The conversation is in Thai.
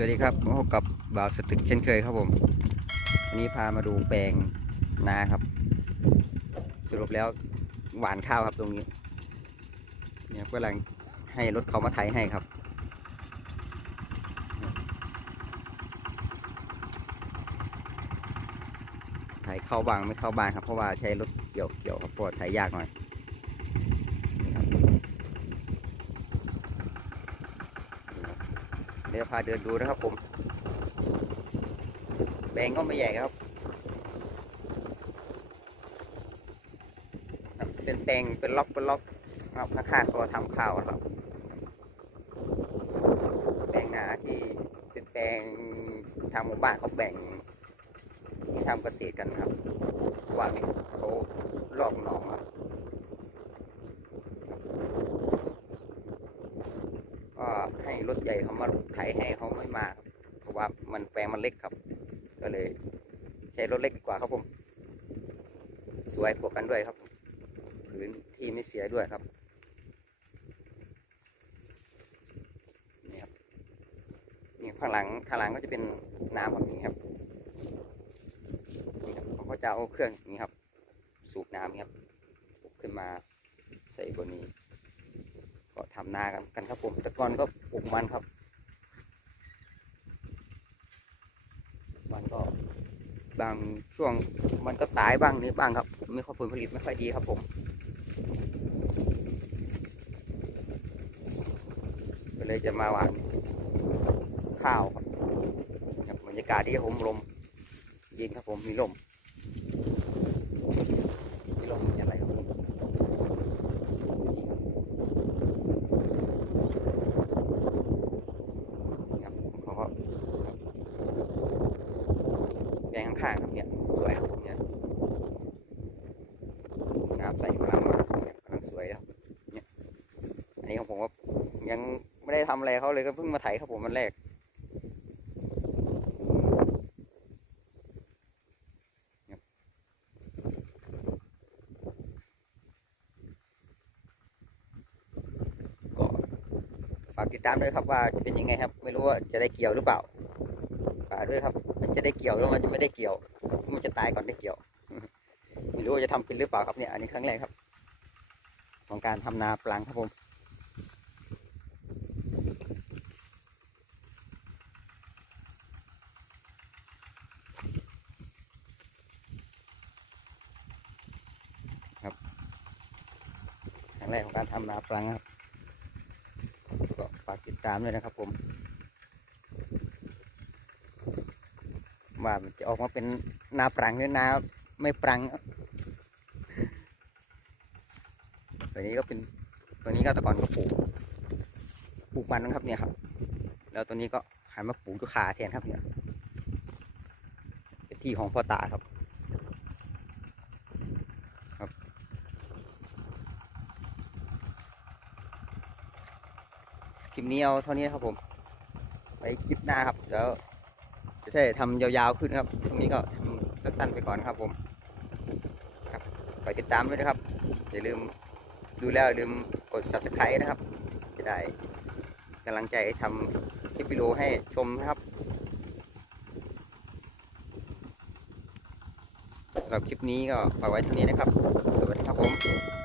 สวัสดีครับพบกับบ่าวสตึกเช่นเคยครับผมวันนี้พามาดูแปลงนาครับ สรุปแล้วหวานข้าวครับตรงนี้ เนี่ยกำลังให้รถเขามาไถให้ครับ ไถเข้าบางไม่เข้าบางครับเพราะว่าใช้รถเกี่ยวเกี่ยวครับเพราะว่าไถยากหน่อยนี่ครับเดี๋ยวพาเดินดูนะครับผมแปลงก็ไม่ใหญ่ครับ เป็นแปลงเป็นล็อกเป็นล็อกครับข้างๆก็ทำข้าวครับแปลงนาที่เป็นแปลงทางหมู่บ้านเขาแบ่งที่ทำเกษตรกันครับว่าเขาลอกหนองครับก็ให้ รถใหญ่เขามาไถให้เขาไม่มาเพราะว่ามันแปลงมันเล็กครับ ก็เลย ใช้รถเล็กดีกว่าครับผม สวยกว่ากันด้วยครับพื้นที่ไม่เสียด้วยครับนี่ครับนี่ข้างหลังข้างหลังก็จะเป็นน้ำแบบนี้ครับนี่ครับเขาก็จะเอาเครื่องนี้ครับ สูบน้ำนี่ครับสูบขึ้นมาำนากันกันครับผมแต่ก่อนก็ปลูกมันครับ มันก็บางช่วงมันก็ตายบ้างนี่บ้างครับ ไม่ค่อยผลผลิตไม่ค่อยดีครับผม ก็เลยจะมาหวานข้าวครับบรรยากาศที่ผมลมเย็นครับผมมีลมมีลมมีอะไรครับผมนี่ครับเขาก็ แปลงข้างๆครับเนี่ย สวยครับเนี่ยน้ำใสกำลังมาเนี่ยกำลังสวยครับเนี่ยอันนี้ของผมก็ยังไม่ได้ทำอะไรเขาเลยก็เพิ่งมาไถครับผมมันแรกเนี่ยก็ฝากติดตามด้วยครับว่าจะเป็นยังไงครับ ไม่รู้ว่าจะได้เกี่ยวหรือเปล่าฝากด้วยครับ มันจะได้เกี่ยวแล้วมันจะไม่ได้เกี่ยว มันจะตายก่อนได้เกี่ยว ไม่รู้ว่าจะทำเป็นหรือเปล่าครับเนี่ยอันนี้ครั้งแรกครับ ของการทำนาปลังครับผมครับครั้งแรกของการทำนาปลังครับก็ฝากติดตามด้วยนะครับผม ว่ามันจะออกมาเป็นนาปรังหรือนาไม่ปรังตัวนี้ก็เป็นตัวนี้ก็ต่ก่อนก็ปลูกปลูกมันนะครับเนี่ยครับ แล้วตัวนี้ก็หันมาปลูกยูคาแทนครับเนี่ยเป็นที่ของพ่อตาครับครับคลิปนี้เอาเท่านี้ครับผมไปคลิปหน้าครับแล้ว จะได้ทำยาวๆขึ้นครับ ตรงนี้ก็ทำสั้นๆไปก่อนครับผมครับไปติดตามด้วยนะครับ อย่าลืมดูแล้วอย่าลืมกด subscribe นะครับ จะได้กำลังใจทำคลิปวิดีโอให้ชมนะครับสำหรับคลิปนี้ก็ฝากไว้ที่นี้นะครับ สวัสดีครับผม